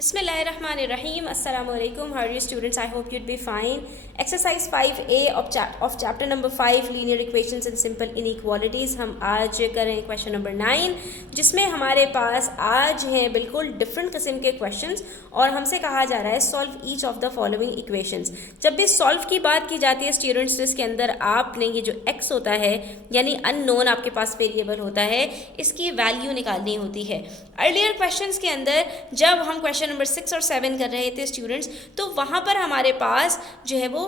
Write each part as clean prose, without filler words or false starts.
Bismillahirrahmanirrahim. Assalamu alaikum. How are you students? I hope you'd be fine. Exercise 5A of chapter number 5 linear equations and simple inequalities. हम आज करें question number 9 जिसमें हमारे पास आज हैं बिल्कुल डिफरेंट किस्म के क्वेश्चंस और हमसे कहा जा रहा है solve each of the following equations. जब भी सॉल्व की बात की जाती है स्टूडेंट्स तो इसके अंदर आपने ये जो x होता है यानी अननोन आपके पास वेरिएबल होता है इसकी वैल्यू निकालनी होती है। अर्लियर क्वेश्चंस के अंदर जब हम क्वेश्चन नंबर 6 और 7 कर रहे थे स्टूडेंट्स तो वहाँ पर हमारे पास जो है वो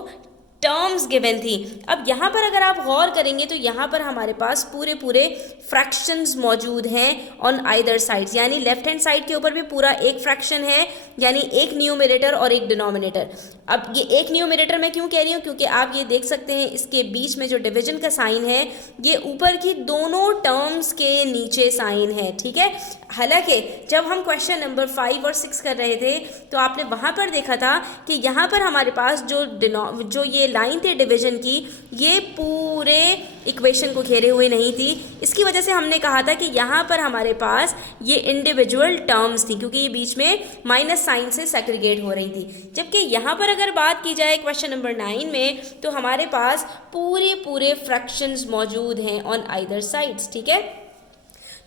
टर्म्स गिवन थी। अब यहाँ पर अगर आप गौर करेंगे तो यहाँ पर हमारे पास पूरे फ्रैक्शंस मौजूद हैं ऑन आइदर साइड्स, यानी लेफ्ट हैंड साइड के ऊपर भी पूरा एक फ्रैक्शन है यानी एक न्यूमरेटर और एक डिनोमिनेटर। अब ये एक न्यूमरेटर मैं क्यों कह रही हूँ क्योंकि आप ये देख सकते हैं इसके बीच में जो डिवीजन का साइन है ये ऊपर की दोनों टर्म्स के नीचे साइन है, ठीक है। हालांकि जब हम क्वेश्चन नंबर 5 और 6 कर रहे थे तो आपने वहाँ पर देखा था कि यहाँ पर हमारे पास जो ये लाइन थी डिवीजन की ये पूरे इक्वेशन को घेरे हुए नहीं थी। इसकी वजह से हमने कहा था कि यहाँ पर हमारे पास ये इंडिविजुअल टर्म्स थी क्योंकि ये बीच में माइनस साइन से सेग्रीगेट हो रही थी। जबकि यहाँ पर अगर बात की जाए क्वेश्चन नंबर 9 में तो हमारे पास पूरे फ्रैक्शंस मौजूद हैं ऑन आइदर साइड्स, ठीक है।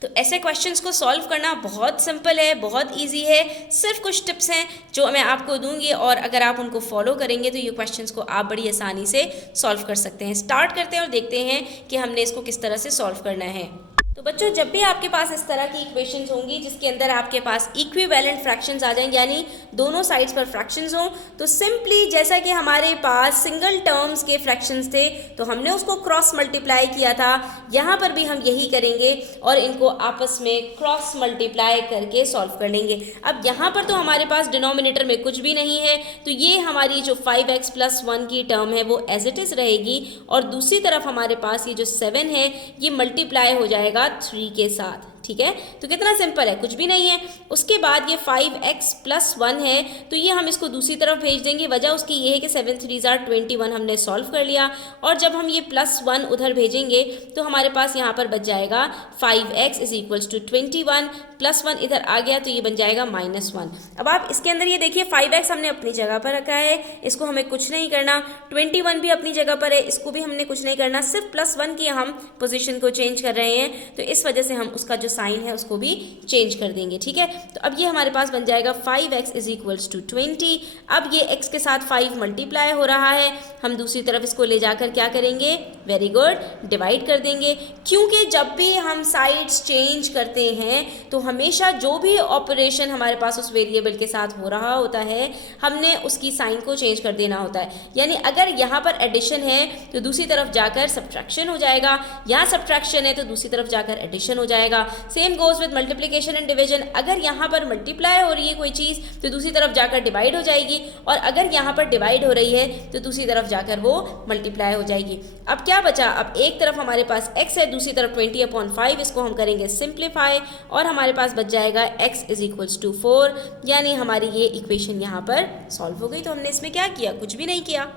तो ऐसे क्वेश्चंस को सॉल्व करना बहुत सिंपल है, बहुत इजी है। सिर्फ कुछ टिप्स हैं जो मैं आपको दूंगी और अगर आप उनको फॉलो करेंगे तो ये क्वेश्चंस को आप बड़ी आसानी से सॉल्व कर सकते हैं। स्टार्ट करते हैं और देखते हैं कि हमने इसको किस तरह से सॉल्व करना है। तो बच्चों जब भी आपके पास इस तरह की इक्वेशंस होंगी जिसके अंदर आपके पास इक्विवेलेंट फ्रैक्शंस आ जाएं यानी दोनों साइड्स पर फ्रैक्शंस हों तो सिंपली जैसा कि हमारे पास सिंगल टर्म्स के फ्रैक्शंस थे तो हमने उसको क्रॉस मल्टीप्लाई किया था, यहाँ पर भी हम यही करेंगे और इनको आपस में क्रॉस मल्टीप्लाई करके सॉल्व कर लेंगे। अब यहाँ पर तो हमारे पास डिनोमिनेटर में कुछ भी नहीं है तो ये हमारी जो 5x + 1 की टर्म है वो एज इट इज़ रहेगी और दूसरी तरफ हमारे पास ये जो 7 है ये मल्टीप्लाई हो जाएगा 3 के साथ, ठीक है। तो कितना सिंपल है, कुछ भी नहीं है। उसके बाद ये 5x + 1 है तो ये हम इसको दूसरी तरफ भेज देंगे। वजह उसकी ये है कि 7 3 = 21 हमने सॉल्व कर लिया और जब हम ये +1 उधर भेजेंगे तो हमारे पास यहाँ पर बच जाएगा 5x = 21 +1 इधर आ गया तो ये बन जाएगा -1। अब आप इसके अंदर ये देखिए 5x हमने अपनी जगह पर रखा है, इसको हमें कुछ नहीं करना। 21 भी अपनी जगह पर है, इसको भी हमने कुछ नहीं करना, सिर्फ +1 की हम पोजीशन को चेंज कर रहे हैं तो इस वजह से हम उसका जो साइन है उसको भी चेंज कर देंगे, ठीक है। तो अब ये हमारे पास बन जाएगा 5x = 20। अब ये x के साथ 5 मल्टीप्लाई हो रहा है, हम दूसरी तरफ इसको ले जाकर क्या करेंगे, वेरी गुड, डिवाइड कर देंगे। क्योंकि जब भी हम साइड्स चेंज करते हैं तो हमेशा जो भी ऑपरेशन हमारे पास उस वेरिएबल के साथ हो रहा होता है हमने उसकी साइन को चेंज कर देना होता है। यानी अगर यहाँ पर एडिशन है तो दूसरी तरफ जाकर सब्ट्रैक्शन हो जाएगा, यहाँ सब्ट्रैक्शन है तो दूसरी तरफ जाकर एडिशन हो जाएगा। Same goes with multiplication and division, अगर यहाँ पर मल्टीप्लाई हो रही है कोई चीज़ तो दूसरी तरफ जाकर डिवाइड हो जाएगी और अगर यहाँ पर डिवाइड हो रही है तो दूसरी तरफ जाकर वो मल्टीप्लाई हो जाएगी। अब क्या बचा, अब एक तरफ हमारे पास x है, दूसरी तरफ 20/5, इसको हम करेंगे सिंप्लीफाई और हमारे पास बच जाएगा x = 4, यानी हमारी ये इक्वेशन यहाँ पर सॉल्व हो गई। तो हमने इसमें क्या किया, कुछ भी नहीं किया।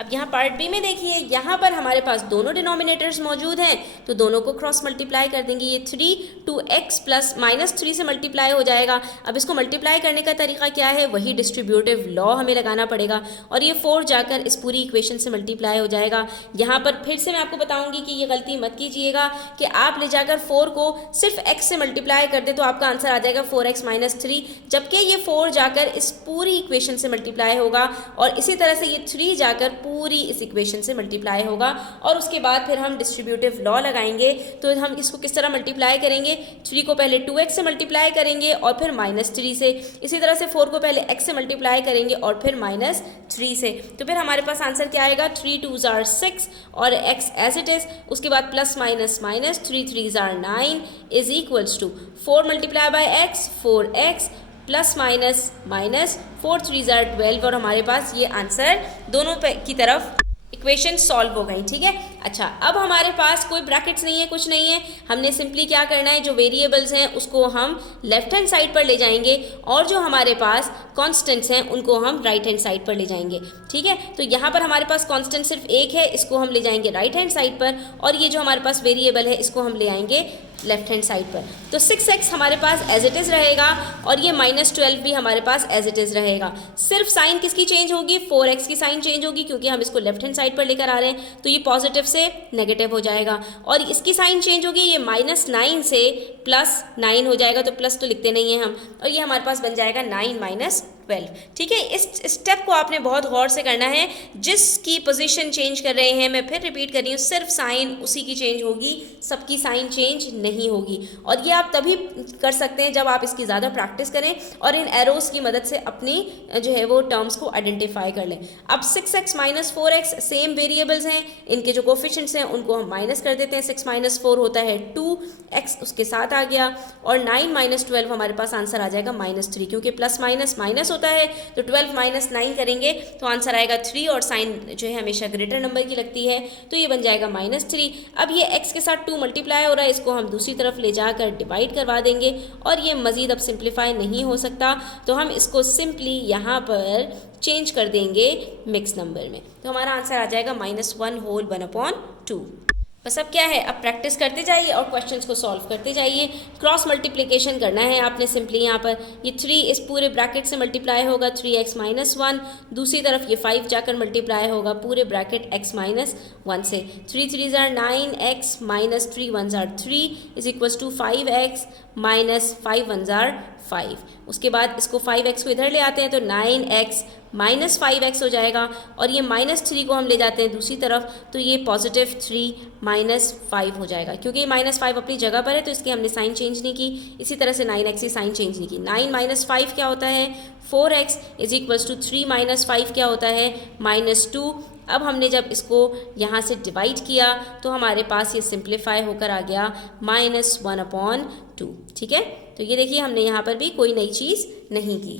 अब यहाँ पार्ट बी में देखिए, यहाँ पर हमारे पास दोनों डिनोमिनेटर्स मौजूद हैं तो दोनों को क्रॉस मल्टीप्लाई कर देंगे। ये 3 2x + -3 से मल्टीप्लाई हो जाएगा। अब इसको मल्टीप्लाई करने का तरीका क्या है, वही डिस्ट्रीब्यूटिव लॉ हमें लगाना पड़ेगा और ये 4 जाकर इस पूरी इक्वेशन से मल्टीप्लाई हो जाएगा। यहाँ पर फिर से मैं आपको बताऊँगी कि ये गलती मत कीजिएगा कि आप ले जाकर 4 को सिर्फ x से मल्टीप्लाई कर दे तो आपका आंसर आ जाएगा 4x - 3, जबकि ये 4 जाकर इस पूरी इक्वेशन से मल्टीप्लाई होगा और इसी तरह से ये 3 जाकर पूरी इस इक्वेशन से मल्टीप्लाई होगा और उसके बाद फिर हम डिस्ट्रीब्यूटिव लॉ लगाएंगे। तो हम इसको किस तरह मल्टीप्लाई करेंगे, 3 को पहले 2x से मल्टीप्लाई करेंगे और फिर -3 से, इसी तरह से 4 को पहले x से मल्टीप्लाई करेंगे और फिर -3 से। तो फिर हमारे पास आंसर क्या आएगा, 3 2s are 6 और x एज इट इज, उसके बाद +- 3 3s are 9 = 4 × x 4x +- 4 3s are 12 और हमारे पास ये आंसर दोनों की तरफ इक्वेशन सॉल्व हो गई, ठीक है। अच्छा, अब हमारे पास कोई ब्रैकेट्स नहीं है, कुछ नहीं है, हमने सिंपली क्या करना है, जो वेरिएबल्स हैं उसको हम लेफ्ट हैंड साइड पर ले जाएंगे और जो हमारे पास कॉन्स्टेंट्स हैं उनको हम राइट हैंड साइड पर ले जाएंगे। ठीक है, तो यहाँ पर हमारे पास कॉन्स्टेंट सिर्फ एक है, इसको हम ले जाएंगे राइट हैंड साइड पर, और ये जो हमारे पास वेरिएबल है इसको हम ले आएंगे लेफ्ट हैंड साइड पर। तो 6x हमारे पास एज इट इज़ रहेगा और ये -12 भी हमारे पास एज इट इज़ रहेगा। सिर्फ साइन किसकी चेंज होगी, 4x की साइन चेंज होगी, क्योंकि हम इसको लेफ्ट हैंड साइड पर लेकर आ रहे हैं, तो ये पॉजिटिव से नेगेटिव हो जाएगा। और इसकी साइन चेंज होगी, ये -9 से +9 हो जाएगा, तो प्लस तो लिखते नहीं हैं हम, और ये हमारे पास बन जाएगा 9 - 12। ठीक है, इस स्टेप को आपने बहुत गौर से करना है। जिसकी पोजीशन चेंज कर रहे हैं, मैं फिर रिपीट कर रही हूँ, सिर्फ साइन उसी की चेंज होगी, सबकी साइन चेंज नहीं होगी। और ये आप तभी कर सकते हैं जब आप इसकी ज़्यादा प्रैक्टिस करें और इन एरोस की मदद से अपनी जो है वो टर्म्स को आइडेंटिफाई कर लें। अब 6x - 4x सेम वेरिएबल्स हैं, इनके जो कोफिशिएंट्स हैं उनको हम माइनस कर देते हैं। 6 - 4 होता है 2x, उसके साथ आ गया, और 9 - 12 हमारे पास आंसर आ जाएगा -3, क्योंकि प्लस माइनस माइनस होता है, तो 12 - 9 करेंगे तो आंसर आएगा 3, और साइन जो है हमेशा ग्रेटर नंबर की लगती है, तो ये बन जाएगा -3। अब ये x के साथ 2 मल्टीप्लाई हो रहा है, इसको हम दूसरी तरफ ले जाकर डिवाइड करवा देंगे, और ये मज़ीद अब सिंप्लीफाई नहीं हो सकता, तो हम इसको सिंपली यहाँ पर चेंज कर देंगे मिक्स नंबर में, तो हमारा आंसर आ जाएगा -1 होल 1/2। बस अब क्या है, अब प्रैक्टिस करते जाइए और क्वेश्चंस को सॉल्व करते जाइए। क्रॉस मल्टीप्लिकेशन करना है आपने सिंपली, यहाँ पर ये 3 इस पूरे ब्रैकेट से मल्टीप्लाई होगा 3x - 1, दूसरी तरफ ये 5 जाकर मल्टीप्लाई होगा पूरे ब्रैकेट x - 1 से। 3 3s are 9x - 3 1s are 3 is equals to 5x - 5 1s are 5। उसके बाद इसको 5x को इधर ले आते हैं तो 9x - 5x हो जाएगा, और ये -3 को हम ले जाते हैं दूसरी तरफ, तो ये +3 - 5 हो जाएगा, क्योंकि ये -5 अपनी जगह पर है तो इसकी हमने साइन चेंज नहीं की। इसी तरह से 9x की साइन चेंज नहीं की। 9 - 5 क्या होता है, 4x इज इक्वल्स टू 3 - 5 क्या होता है, -2। अब हमने जब इसको यहाँ से डिवाइड किया तो हमारे पास ये सिंप्लीफाई होकर आ गया -1/2। ठीक है, तो ये देखिए हमने यहाँ पर भी कोई नई चीज़ नहीं की।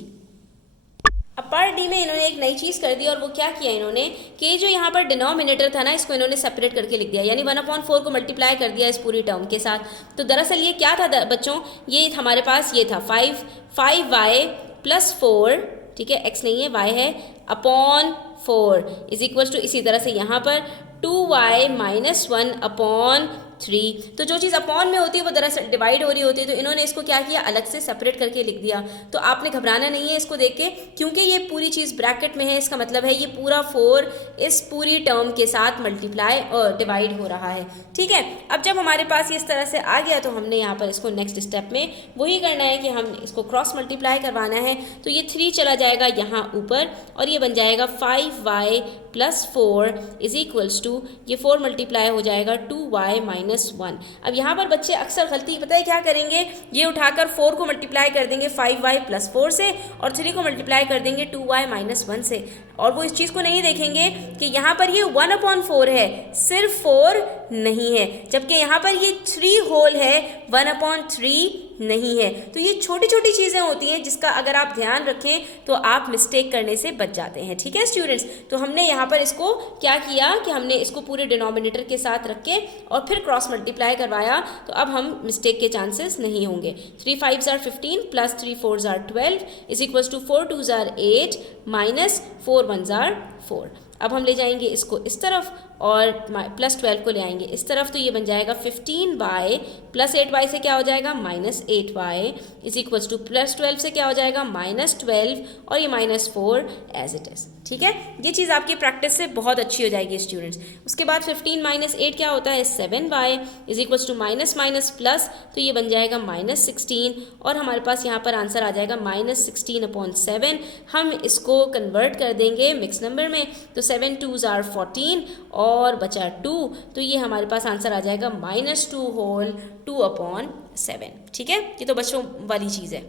अब पार्ट डी में इन्होंने एक नई चीज़ कर दी, और वो क्या किया इन्होंने कि जो यहाँ पर डिनोमिनेटर था ना, इसको इन्होंने सेपरेट करके लिख दिया, यानी 1/4 को मल्टीप्लाई कर दिया इस पूरी टर्म के साथ। तो दरअसल ये क्या था बच्चों, ये हमारे पास ये था 5y + 4, ठीक है, x नहीं है y है, अपॉन 4 इज इक्वल्स टू, इसी तरह से यहाँ पर 2y - 1/3। तो जो चीज़ अपॉन में होती है वो दरअसल डिवाइड हो रही होती है, तो इन्होंने इसको क्या किया, अलग से सेपरेट करके लिख दिया। तो आपने घबराना नहीं है इसको देख के, क्योंकि ये पूरी चीज़ ब्रैकेट में है, इसका मतलब है ये पूरा 4 इस पूरी टर्म के साथ मल्टीप्लाई और डिवाइड हो रहा है। ठीक है, अब जब हमारे पास ये इस तरह से आ गया तो हमने यहाँ पर इसको नेक्स्ट स्टेप में वही करना है कि हम इसको क्रॉस मल्टीप्लाई करवाना है। तो ये 3 चला जाएगा यहाँ ऊपर, और ये बन जाएगा 5y + 4 इज इक्वल्स टू, ये 4 मल्टीप्लाई हो जाएगा 2y - 1। अब यहाँ पर बच्चे अक्सर गलती पता है क्या करेंगे, ये उठाकर 4 को मल्टीप्लाई कर देंगे 5y + 4 से, और 3 को मल्टीप्लाई कर देंगे 2y - 1 से, और वो इस चीज़ को नहीं देखेंगे कि यहाँ पर ये 1/4 है, सिर्फ 4 नहीं है, जबकि यहाँ पर ये 3 होल है, 1/3 नहीं है। तो ये छोटी छोटी चीज़ें होती हैं जिसका अगर आप ध्यान रखें तो आप मिस्टेक करने से बच जाते हैं। ठीक है स्टूडेंट्स, तो हमने यहाँ पर इसको क्या किया कि हमने इसको पूरे डिनोमिनेटर के साथ रख के और फिर क्रॉस मल्टीप्लाई करवाया, तो अब हम मिस्टेक के चांसेस नहीं होंगे। 3 5s are 15 + 3 4s are 12 is equals to 4 2s are 8 - 4 1s are 4। अब हम ले जाएंगे इसको इस तरफ और +12 को ले आएंगे इस तरफ, तो ये बन जाएगा 15y + 8y से क्या हो जाएगा -8y इज इक्वल्स टू +12 से क्या हो जाएगा -12, और ये -4 एज इट इज़। ठीक है, ये चीज़ आपकी प्रैक्टिस से बहुत अच्छी हो जाएगी स्टूडेंट्स। उसके बाद 15 - 8 क्या होता है 7y इज इक्वल्स टू -, तो ये बन जाएगा -16, और हमारे पास यहाँ पर आंसर आ जाएगा -16/7। हम इसको कन्वर्ट कर देंगे मिक्स नंबर में, तो 7 2s are 14 और बचा 2, तो ये हमारे पास आंसर आ जाएगा -2 होल 2/7। ठीक है, ये तो बच्चों वाली चीज़ है।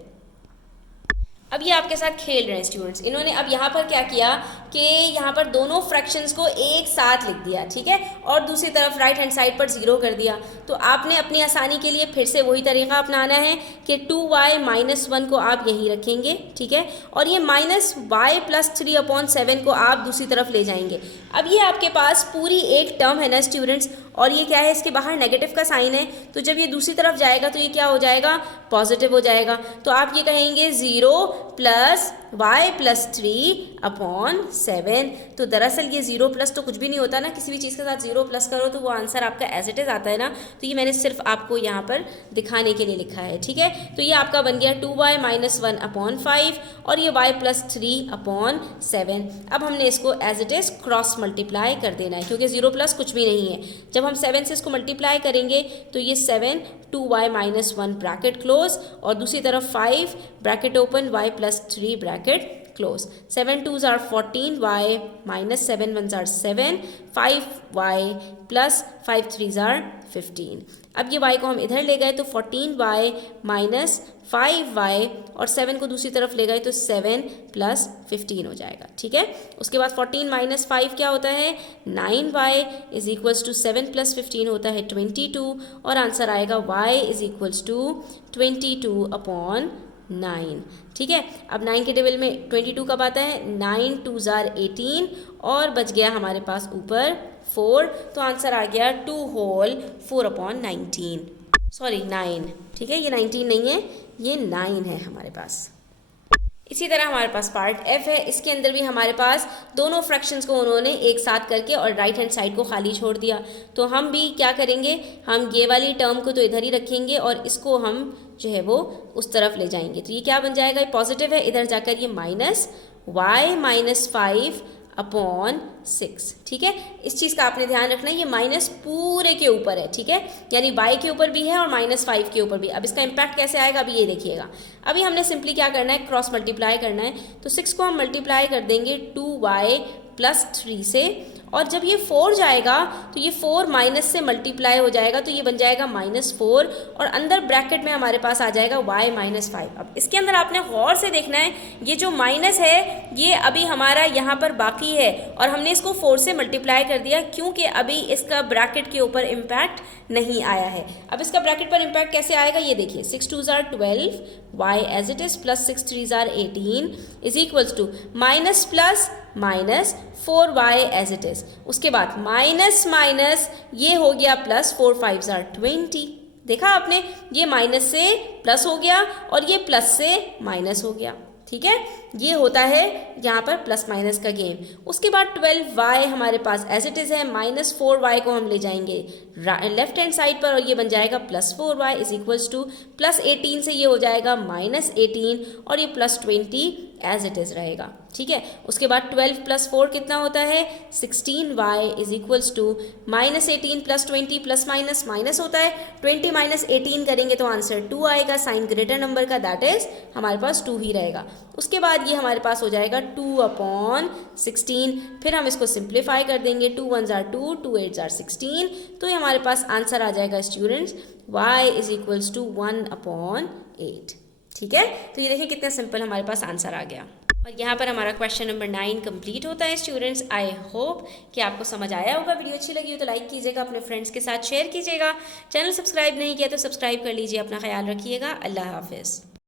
अब ये आपके साथ खेल रहे हैं स्टूडेंट्स। इन्होंने अब यहाँ पर क्या किया कि यहाँ पर दोनों फ्रैक्शंस को एक साथ लिख दिया, ठीक है, और दूसरी तरफ राइट हैंड साइड पर 0 कर दिया। तो आपने अपनी आसानी के लिए फिर से वही तरीका अपनाना है कि 2y माइनस 1 को आप यहीं रखेंगे, ठीक है, और ये माइनस y प्लस 3/7 को आप दूसरी तरफ ले जाएंगे। अब ये आपके पास पूरी एक टर्म है ना स्टूडेंट्स, और ये क्या है, इसके बाहर नेगेटिव का साइन है, तो जब ये दूसरी तरफ जाएगा तो ये क्या हो जाएगा, पॉजिटिव हो जाएगा। तो आप ये कहेंगे 0 प्लस y प्लस 3/7। तो दरअसल ये 0 प्लस तो कुछ भी नहीं होता ना, किसी भी चीज़ के साथ 0 प्लस करो तो वो आंसर आपका एज इट इज़ आता है ना। तो ये मैंने सिर्फ आपको यहाँ पर दिखाने के लिए लिखा है, ठीक है। तो ये आपका बन गया 2y माइनस 1/5 और ये y प्लस 3/7। अब हमने इसको as it is cross multiply कर देना है, क्योंकि 0 प्लस कुछ भी नहीं है। जब हम 7 से इसको मल्टीप्लाई करेंगे तो ये 7 2y माइनस 1 ब्रैकेट क्लोज, और दूसरी तरफ 5 bracket open y plus 3 bracket close. 7 2s are 14, y minus 7 1s are 7, 5y plus 5 3s are 15। अब ये y को हम इधर ले गए तो 14y माइनस 5y और 7 को दूसरी तरफ ले गए तो 7 प्लस 15 हो जाएगा, ठीक है। उसके बाद 14 माइनस 5 क्या होता है, 9y is equals to 7 plus 15 होता है 22, और आंसर आएगा y इज इक्वल्स टू 22/9, ठीक है। अब 9 के टेबल में 22 कब आता है, 9 2s are 18, और बच गया हमारे पास ऊपर 4, तो आंसर आ गया 2 होल 4/19, सॉरी 9, ठीक है। ये 19 नहीं है, ये 9 है हमारे पास। इसी तरह हमारे पास पार्ट F है, इसके अंदर भी हमारे पास दोनों फ्रैक्शंस को उन्होंने एक साथ करके और राइट हैंड साइड को खाली छोड़ दिया। तो हम भी क्या करेंगे, हम ये वाली टर्म को तो इधर ही रखेंगे और इसको हम जो है वो उस तरफ ले जाएंगे। तो ये क्या बन जाएगा, ये पॉजिटिव है, इधर जाकर ये माइनस y माइनस 5/6, ठीक है। इस चीज़ का आपने ध्यान रखना है, ये माइनस पूरे के ऊपर है, ठीक है, यानी y के ऊपर भी है और -5 के ऊपर भी। अब इसका इम्पैक्ट कैसे आएगा, अभी ये देखिएगा। अभी हमने सिंपली क्या करना है, क्रॉस मल्टीप्लाई करना है। तो 6 को हम मल्टीप्लाई कर देंगे 2y प्लस 3 से, और जब ये 4 जाएगा तो ये 4 माइनस से मल्टीप्लाई हो जाएगा, तो ये बन जाएगा -4, और अंदर ब्रैकेट में हमारे पास आ जाएगा y माइनस 5। अब इसके अंदर आपने गौर से देखना है, ये जो माइनस है ये अभी हमारा यहाँ पर बाकी है, और हमने इसको 4 से मल्टीप्लाई कर दिया क्योंकि अभी इसका ब्रैकेट के ऊपर इम्पैक्ट नहीं आया है। अब इसका ब्रैकेट पर इम्पैक्ट कैसे आएगा, ये देखिए, 6 2s are 12, y as it is plus 6 3s are 18 is equals to minus plus minus 4y as it is. उसके बाद माइनस माइनस ये हो गया प्लस, 4 5s are 20। देखा आपने, ये माइनस से प्लस हो गया और ये प्लस से माइनस हो गया, ठीक है। ये होता है यहाँ पर प्लस माइनस का गेम। उसके बाद 12y हमारे पास एज इट इज़ है, माइनस 4y को हम ले जाएंगे लेफ्ट हैंड साइड पर, और ये बन जाएगा plus 4y is equals two plus 18 से ये हो जाएगा -18, और ये प्लस 20 एज इट इज़ रहेगा, ठीक है। उसके बाद 12 प्लस 4 कितना होता है, 16y is equals to -18 plus 20 plus minus minus होता है, 20 माइनस 18 करेंगे तो आंसर 2 आएगा, साइन ग्रेटर नंबर का, दैट इज हमारे पास 2 ही रहेगा। उसके बाद ये हमारे पास हो जाएगा 2/16, फिर हम इसको सिंप्लीफाई कर देंगे, 2 1s are 2, 2 8s are 16, तो ये हमारे पास आंसर आ जाएगा students y is equals to 1/8, ठीक है। तो ये देखिए कितना सिंपल हमारे पास आंसर आ गया, और यहाँ पर हमारा क्वेश्चन नंबर 9 कंप्लीट होता है स्टूडेंट्स। आई होप कि आपको समझ आया होगा। वीडियो अच्छी लगी हो तो लाइक कीजिएगा, अपने फ्रेंड्स के साथ शेयर कीजिएगा, चैनल सब्सक्राइब नहीं किया तो सब्सक्राइब कर लीजिए। अपना ख्याल रखिएगा, अल्लाह हाफिज़।